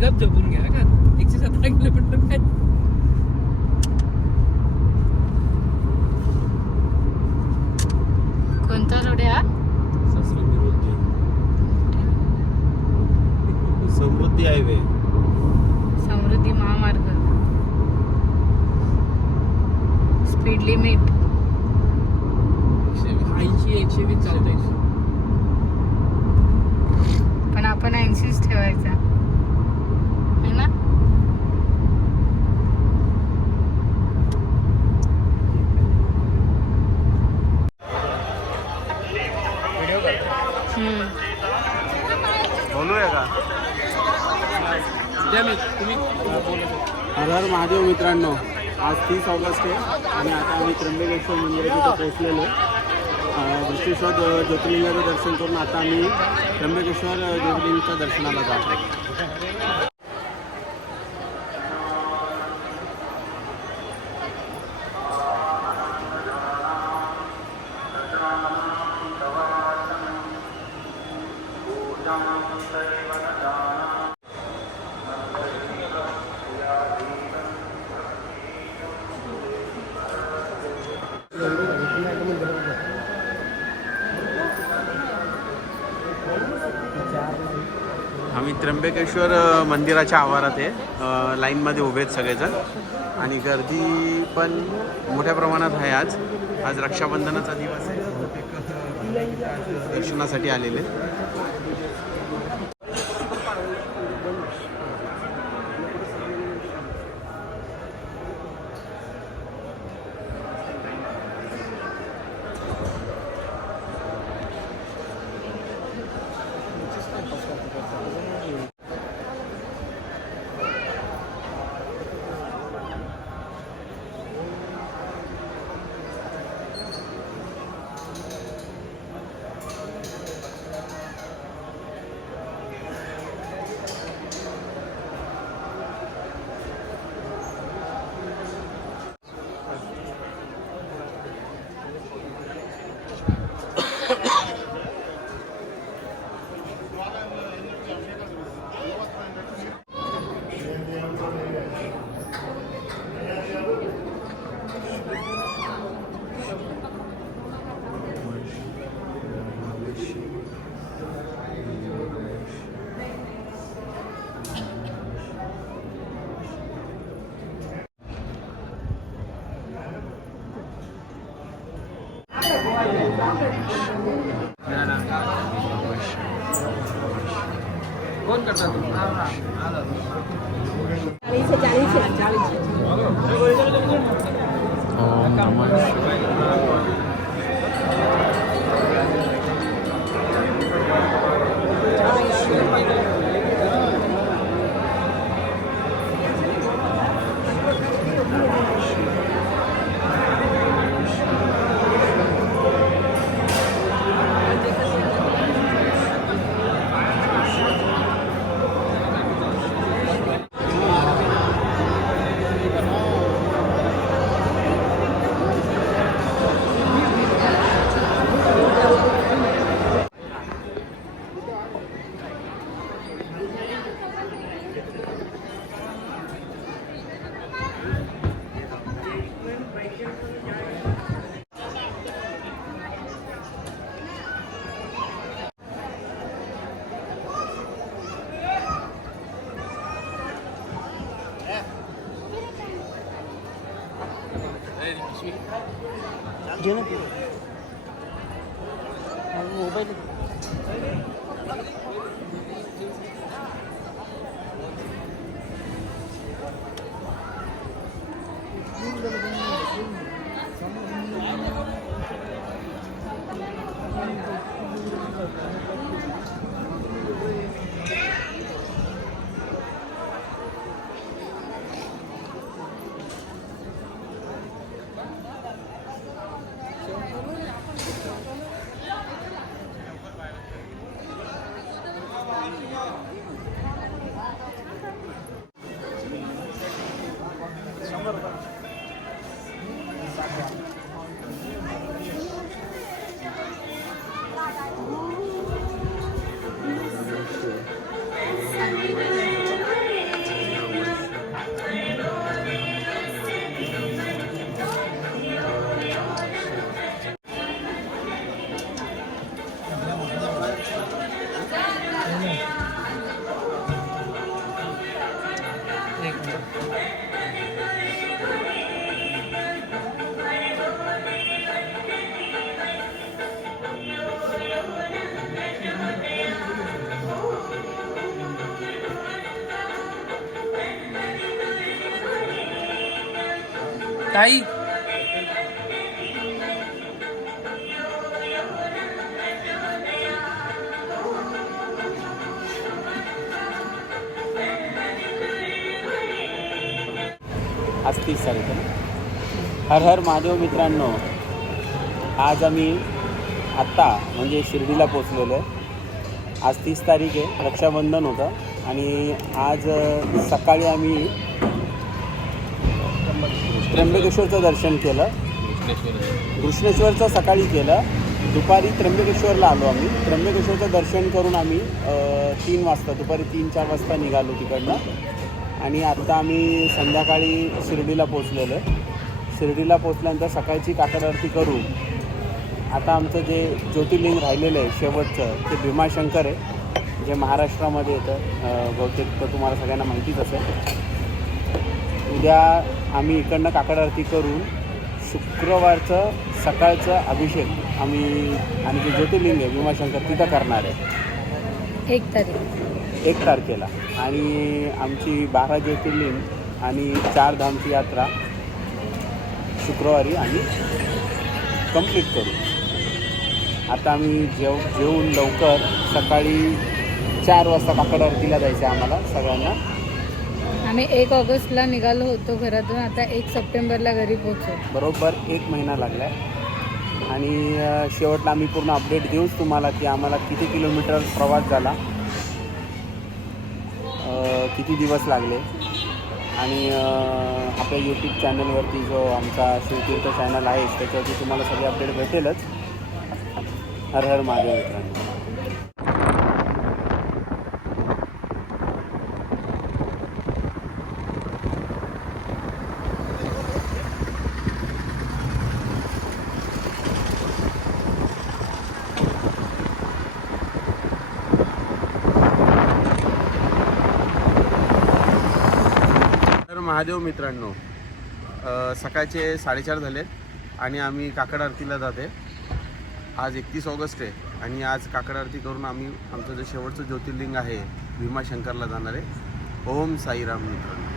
गप जपून घ्या का 117 किलोमीटर काय. कोणता रोड आहे हा? समृद्धी हायवे. समृद्धी महामार्ग. स्पीड लिमिट 80-120 चालत आहे. पण आपण 80च ठेवायचा है ना. बोलूया का? तुम्ही हर हर महादेव मित्रांनो, आज 30 ऑगस्ट आहे आणि आता आम्ही त्र्यंबकेश्वर मंदिरात तिथे पोहोचलेलो आहे. दृष्टीश्वर ज्योतिर्लिंगाचं दर्शन करून आता आम्ही त्र्यंबकेश्वर ज्योतिर्लिंगच्या दर्शनाला जात आहे. आम्ही त्र्यंबकेश्वर मंदिराच्या आवारात आहे. लाईनमध्ये उभे आहेत सगळेजण आणि गर्दी पण मोठ्या प्रमाणात आहे. आज रक्षाबंधनाचा दिवस आहे. दर्शनासाठी आलेले. कोण करता तुम्ही? मोबाईल ताई आज 30 तारीख आहे ना. हर हर महादेव मित्रांनो, आज आम्ही आत्ता म्हणजे शिर्डीला पोचलेलो आहे. आज 30 तारीख आहे, रक्षाबंधन होतं आणि आज सकाळी आम्ही त्र्यंबकेश्वरचं दर्शन केलं. कृष्णेश्वरचं सकाळी केलं, दुपारी त्र्यंबकेश्वरला आलो आम्ही. त्र्यंबकेश्वरचं दर्शन करून आम्ही 3 वाजता दुपारी 3-4 वाजता निघालो तिकडनं आणि आत्ता आम्ही संध्याकाळी शिर्डीला पोचलेलो आहे. शिर्डीला पोचल्यानंतर सकाळची काकड आरती करू. आता आमचं जे ज्योतिर्लिंग राहिलेलं आहे शेवटचं ते भीमाशंकर आहे, जे महाराष्ट्रामध्ये येतं. बहुतेक तर तुम्हाला सगळ्यांना माहितीच असेल. उद्या आम्ही इकडनं काकड आरती करून शुक्रवारचं सकाळचं अभिषेक आम्ही आणि जे ज्योतिर्लिंग आहे भीमाशंकर तिथं करणार आहे 1 तारखेला. आणि आमची 12 ज्योतिर्लिंग आणि 4 धामची यात्रा शुक्रवारी आम्ही कंप्लीट करू. आता आम्ही जेवून लवकर सकाळी 4 वाजता काकड आरतीला जायचं आहे आम्हाला सगळ्यांना. आम्ही 1 ऑगस्टला निघालो होतो घरातून, आता 1 सप्टेंबरला घरी पोहोचलो. बरोबर 1 महिना लागला आहे आणि शेवटला आम्ही पूर्ण अपडेट देऊच तुम्हाला की आम्हाला किती किलोमीटर प्रवास झाला, किती दिवस लागले. आणि आपल्या यूट्यूब चॅनलवरती जो आमचा शिवतीर्थ चॅनल आहे त्याच्यावरती तुम्हाला सगळे अपडेट भेटेलच. हर हर महादेव मित्रांनो. महादेव मित्रांनो, सकाळचे 4:30 झालेत आणि आम्ही काकड आरतीला जाते. आज 31 ऑगस्ट आहे आणि आज काकड आरती करून आम्ही आमचं जे शेवटचं ज्योतिर्लिंग आहे भीमाशंकरला जाणार आहे. ओम साईराम मित्रांनो.